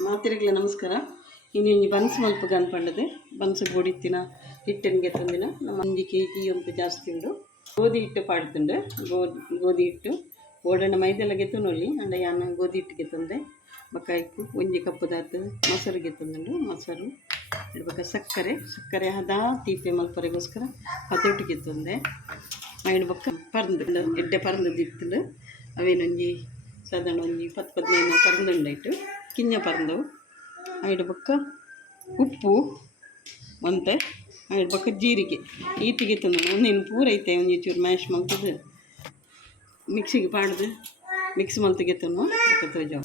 ಮಾತಿರಿಗ್ಲ ನಮಸ್ಕಾರ. ಇನ್ನು buns ಮಲ್ಪ ಅನ್ಪಂಡದೆ buns ಗೋಡಿತ್ತಿನ ಹಿಟ್ಟನಿಗೆ ತಂದಿನ ನಮ್ಮ ಒಂಜಿ ಕೆ ಜಿ ಒಂದು ಜಾಸ್ತಿ ಉಂಡು ಗೋಧಿ ಹಿಟ್ಟು ಪಾಡ್ತುಂಡು. ಗೋಧಿ ಗೋಧಿ ಹಿಟ್ಟು ಓಡಣ್ಣ ಮೈದೆಲ್ಲ ಗೆತ್ತನೊಳ್ಳಿ ಅಂಡ ಯಾನ ಗೋಧಿ ಹಿಟ್ಟಿಗೆ ತಂದೆ. ಬಕಾಯ್ಕು ಒಂಜಿ ಕಪ್ಪು ದಾತು ಮೊಸರಿಗೆ ತಂದುಂಡು. ಮೊಸರು, ಇಡ್ಬೇಕ ಸಕ್ಕರೆ. ಸಕ್ಕರೆ ಹದ ತೀಪೆ ಮಲ್ಪರೆಗೋಸ್ಕರ ಹತೋಟಿಗೆ ತಂದೆ. ಇಡ್ಬೇಕ ಪರಂದು, ಎಡ್ಡೆ ಪರಂದು ದಿತ್ತುಂಡು ಅವೇನೊಂಜಿ ಸಾಧಾರಣ ಒಂಜಿ ಪತ್ತು ಪದಿನೈದು ಪರಂದುಂಡಾಯ್ತು ಕಿಂಜ ಪರಂದು. ಐಡು ಬೊಕ್ಕ ಉಪ್ಪು, ಒಂತೆ ಐಡು ಬೊಕ್ಕ ಜೀರಿಗೆ. ಈಟಿಗೆ ತಂದು ಒಂದೇನು ಪೂರ ಐತೆ ಒಂಜಿ ಚೂರು ಮ್ಯಾಶ್ ಮಲ್ತದು ಮಿಕ್ಸಿಗೆ ಪಾಡ್ದು, ಮಿಕ್ಸ್ ಮಲ್ತಿಗೆ ತಂದು ತೋಜಾವ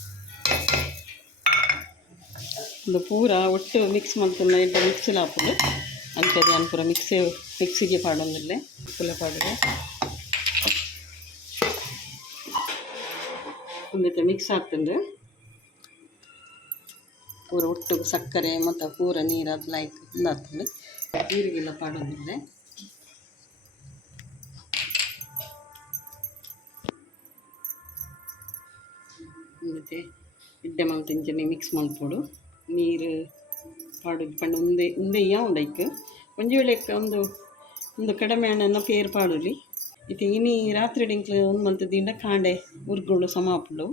ಒಂದು ಪೂರ ಒಟ್ಟು ಮಿಕ್ಸ್ ಮಲ್ತನ್ನ ಎಡ್ಡೆ ಮಿಕ್ಸಿಲ್ ಹಾಪುದು ಅಂಥದ್ದು ನಾನು ಪೂರ ಮಿಕ್ಸಿ, ಮಿಕ್ಸಿಗೆ ಪಾಡೊಂದಿಲ್ಲ ಉಪ್ಪುಲ ಪಾಡಿದೆ. ಒಂದೈತೆ ಮಿಕ್ಸ್ ಆಗ್ತಂದು ಪೂರ ಒಟ್ಟು ಸಕ್ಕರೆ ಮತ್ತು ಪೂರ ನೀರು ಅದು ಲೈಕ್ ಇಲ್ಲ ಜೀರಿಗೆಲ್ಲ ಪಾಡೋದಿಲ್ಲ ಮತ್ತೆ ಇಡ್ಡೆ ಮಲ್ತಿಂಚನೆ ಮಿಕ್ಸ್ ಮಲ್ಪೊಡು ನೀರು ಪಾಡುದು ಪಂಡ ಉಂದೆ ಒಂದೇ ಯಾ ಐಕ್? ಒಂಜಿ ಒಂದು ಒಂದು ಕಡಿಮೆ ಹಣ್ಣನ್ನು ಪೇರು ಪಾಡುಲಿ. ಇದು ಇನಿ ರಾತ್ರಿ ಡಿಂಕ್ಲು ಒಂದು ಮಂತದಿಂದ ಕಾಂಡೆ ಉರ್ಗೊಂಡು ಸಮಾಪುಂಡು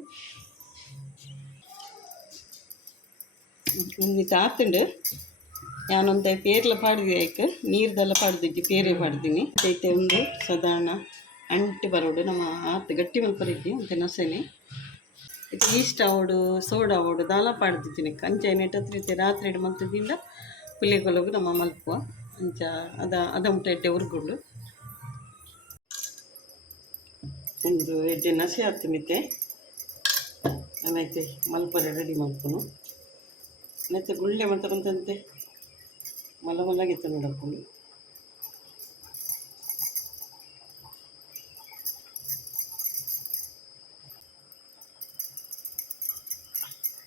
ಒಂದು ತಾತುಂಡು ഞാനൊന്ന് പേരിൽ പാടിയേക്ക് ನೀರ್ದೆಲ್ಲ ಪಾಡ್ದಿದ್ದಿ ಪೇರೆ ಪಾಡ್ದೀನಿ ಐತೆ ಒಂದು ಸಾಧಾರಣ ಅಂಟು ಬರೋಡು ನಮ್ಮ ಆತು ಗಟ್ಟಿ ಮಲ್ಪರಿದ್ದಿ ಅಂತ ನಸೆನೆ ಇದು ಈಸ್ಟ್ ಅವಡು ಸೋಡಾ ಅವಡು ದಾಲ ಪಾಡ್ದಿದ್ದೀನಿ ಅಂಚ ನೆಟ್ಟತ್ರಿತೆ ರಾತ್ರಿ ಇಡು ಮಲ್ತದಿಂದ ಪುಲಿಯ ಕೊಲಗು ನಮ್ಮ ಮಲ್ಪುವ ಅಂಚ ಅದ ಅದ ಮುಟ್ಟ ಎಡ್ಡೆ ಉರ್ಗೊಂಡು ಒಂದು ಎಡ್ಡೆ ನಸೆ ಹತ್ತು ಮಿತ್ತೆ ಆಮೇಲೆ ಮಲ್ಪರೆ ರೆಡಿ ಮಲ್ಪನು ಮತ್ತೆ ಗುಳ್ಳೆ ಮತ್ತೆ ಬಂತಂತೆ ಮಲ್ಲ ಮಲ್ಲಗಿತ್ತು ನೋಡಕೊಂಡು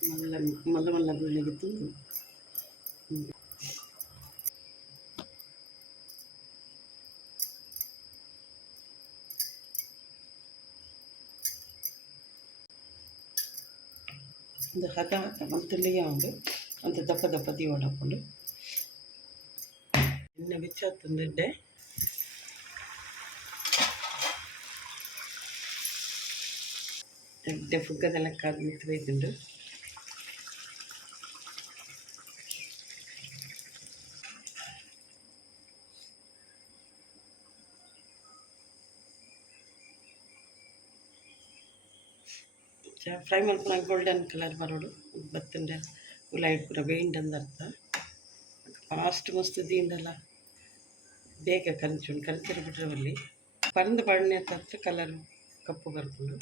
ಮಲ್ಲ ಮಲ್ಲ ಮಲ್ಲ ಗುಳ್ಳೆಗಿತ್ತು ಇದು ಹದ ಮತ್ತಲ್ಲಿಗೆ ಉಂಡು ಅಂತ ದಪ್ಪ ದಪ್ಪ ದೀವಡ ಹಾಕೊಂಡು ಎಣ್ಣೆ ಬಿಚ್ಚಾತಂದಿಡ್ಡೆ ಎಡ್ಡೆ ಫುಗ್ಗದ ಲೆಕ್ಕ ಅದು ಮಿತ್ತು ಬೈದುಂಡು ಫ್ರೈ ಮಾಡ್ಕೊಂಡು ಗೋಲ್ಡನ್ ಕಲರ್ ಬರೋಡು ಬತ್ತಂಡೆ ಉಲಾಯಿಡ್ ಪೂರ ಬೇಯಿಂಡ್ ಅರ್ಥ ಫಾಸ್ಟ್ ಮಸ್ತ್ ದೀಂಡಲ್ಲ ಬೇಗ ಕರಂಚುಂಡು ಕರಂಚರಿ ಬಿಟ್ರೆ ಬಲ್ಲಿ ಪರಂದು ಬಣ್ಣೆ ತತ್ತು ಕಲರ್ ಕಪ್ಪು ಬರ್ಕೊಂಡು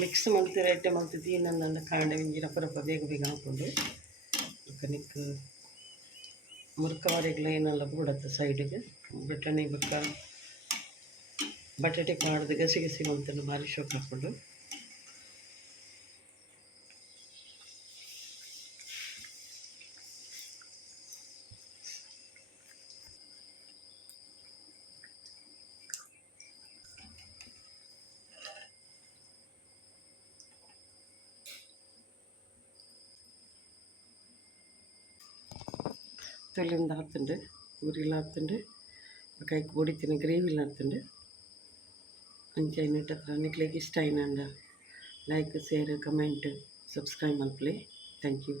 ಮಿಕ್ಸ್ ಮಾಡ್ತೀರ ಎಡ್ಡೆ ಇನ್ನೊಂದು ನನ್ನ ಕಾಂಡ ರಪ್ಪ ರಪ್ಪ ಬೇಗ ಬೇಗ ಹಾಕೊಂಡು ಕನಿಕ್ ಮುರುಕವಾರಿಗಳು ಏನೆಲ್ಲ ಬಿಡತ್ತೆ ಸೈಡಿಗೆ ಬಟಾಣಿ ಬಕ್ಕ ಬಟಾಟೆ ಕಾಡ್ದು ಗಸಿ ಗಸಿ ಮಾರಿ ಶೋಕ್ ಹಾಕ್ಕೊಂಡು. വസ്തുവെല്ലാം ഇതാകത്തുണ്ട് കൂരില്ലാത്തുണ്ട് കൈക്കൂടി തന്നെ ഗ്രേവി ഇല്ലാത്തുണ്ട് അഞ്ച് അതിനിട്ട് അത്ര നിക്കലേക്ക് ഇഷ്ടമായിനുണ്ട് ലൈക്ക് ഷെയർ കമന്റ് സബ്സ്ക്രൈബ് മൽപ്പിളേ താങ്ക് യു